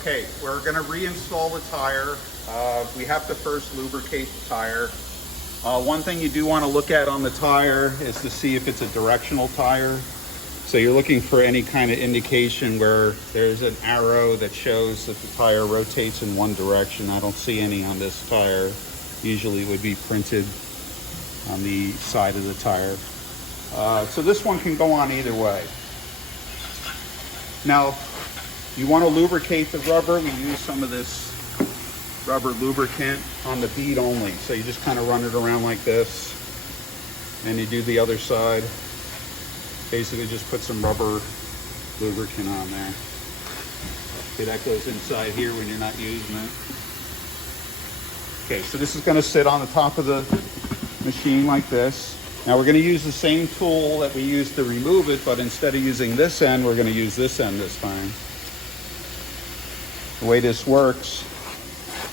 Okay, we're going to reinstall the tire. We have to first lubricate the tire. One thing you do want to look at on the tire is to see if it's a directional tire. So you're looking for any kind of indication where there's an arrow that shows that the tire rotates in one direction. I don't see any on this tire. Usually it would be printed on the side of the tire. So this one can go on either way. Now, you want to lubricate the rubber. We use some of this rubber lubricant on the bead only. So you just kind of run it around like this, and you do the other side. Basically just put some rubber lubricant on there. Okay, that goes inside here when you're not using it. Okay, so this is going to sit on the top of the machine like this. Now we're going to use the same tool that we used to remove it, but instead of using this end, we're going to use this end this time. The way this works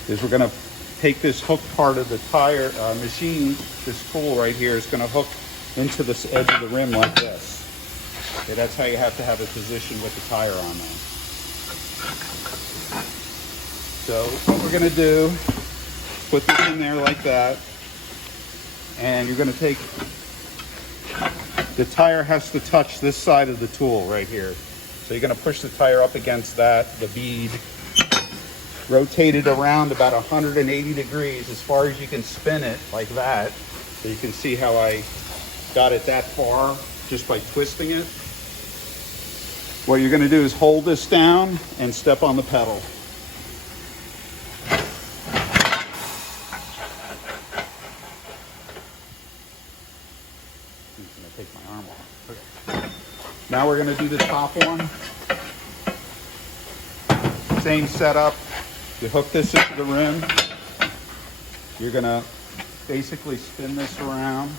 is we're going to take this hook part of the tire machine. This tool right here is going to hook into this edge of the rim like this. Okay, that's how you have to have a position with the tire on there. So what we're going to do, put this in there like that, and you're going to take, the tire has to touch this side of the tool right here. So you're going to push the tire up against that, the bead, rotate it around about 180 degrees as far as you can spin it like that. So you can see how I got it that far just by twisting it. What you're going to do is hold this down and step on the pedal. I'm going to take my arm off. Okay. Now we're going to do the top one. Same setup. You hook this into the rim. You're going to basically spin this around.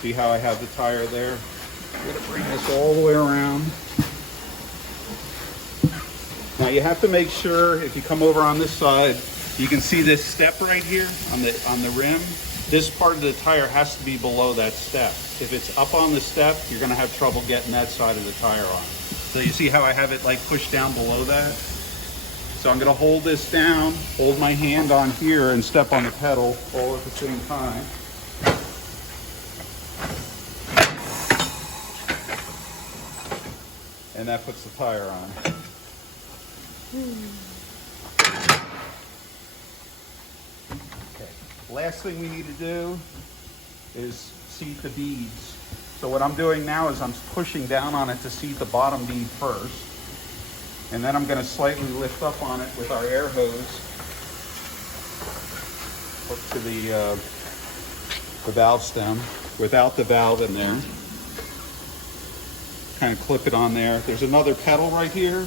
See how I have the tire there? I'm going to bring this all the way around. Now you have to make sure, if you come over on this side, you can see this step right here on the rim. This part of the tire has to be below that step. If it's up on the step, you're going to have trouble getting that side of the tire on. So you see how I have it like pushed down below that? So I'm going to hold this down, hold my hand on here, and step on the pedal all at the same time. And that puts the tire on. Okay. Last thing we need to do is seat the beads. So what I'm doing now is I'm pushing down on it to seat the bottom bead first. And then I'm going to slightly lift up on it with our air hose up to the valve stem without the valve in there. Kind of clip it on there. There's another pedal right here.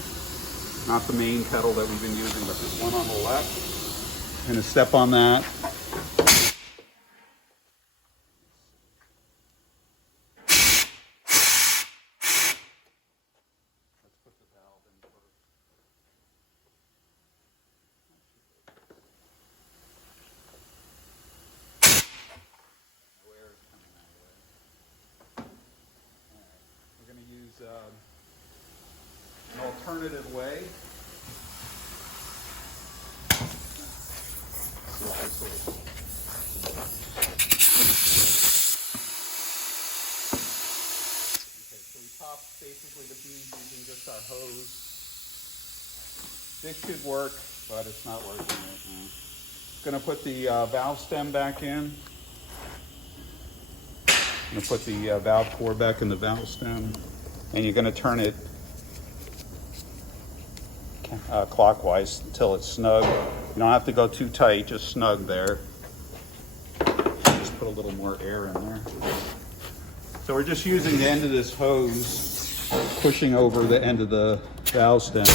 Not the main pedal that we've been using, but there's one on the left. I'm going to step on that. Use an alternative way. Okay, so we top basically the bead using just our hose. This should work, but it's not working right now. Going to put the valve stem back in. I'm going to put the valve core back in the valve stem. And you're going to turn it clockwise until it's snug. You don't have to go too tight, just snug there. Just put a little more air in there. So we're just using the end of this hose, pushing over the end of the valve stem. So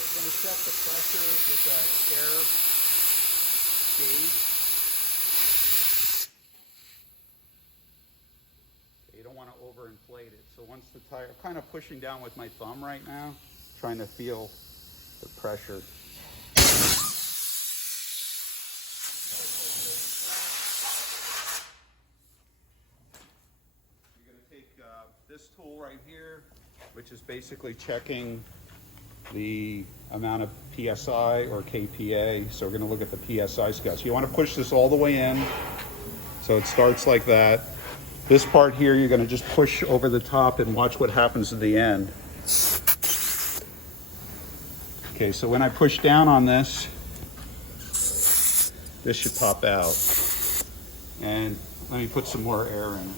we're going to set the pressure with that air gauge. You don't want to overinflate it. So once the tire, I'm kind of pushing down with my thumb right now, trying to feel the pressure. this tool right here, which is basically checking the amount of PSI or KPA. So we're going to look at the PSI scale. So you want to push this all the way in. So it starts like that. This part here, you're going to just push over the top and watch what happens at the end. Okay, so when I push down on this, this should pop out. And let me put some more air in it.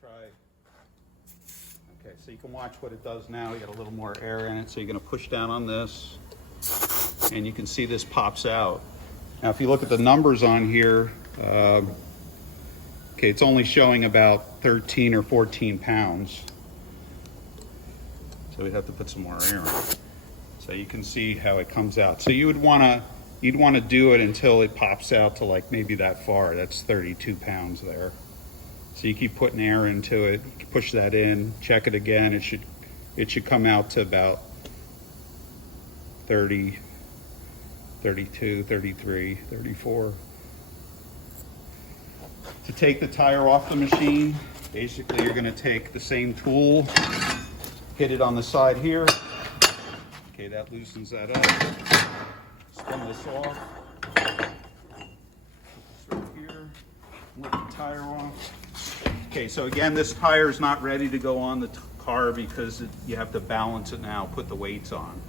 Try. Okay, so you can watch what it does now. You got a little more air in it, so you're going to push down on this, and you can see this pops out. Now, if you look at the numbers on here, okay, it's only showing about 13 or 14 pounds. So we'd have to put some more air in it. So you can see how it comes out. So you'd want to do it until it pops out to like maybe that far. That's 32 pounds there. So you keep putting air into it, push that in, check it again. It should come out to about 30, 32, 33, 34. To take the tire off the machine, basically you're going to take the same tool, hit it on the side here. Okay, that loosens that up. Spin this off. Put this right here. Lift the tire off. Okay, so again, this tire is not ready to go on the car because you have to balance it now, put the weights on.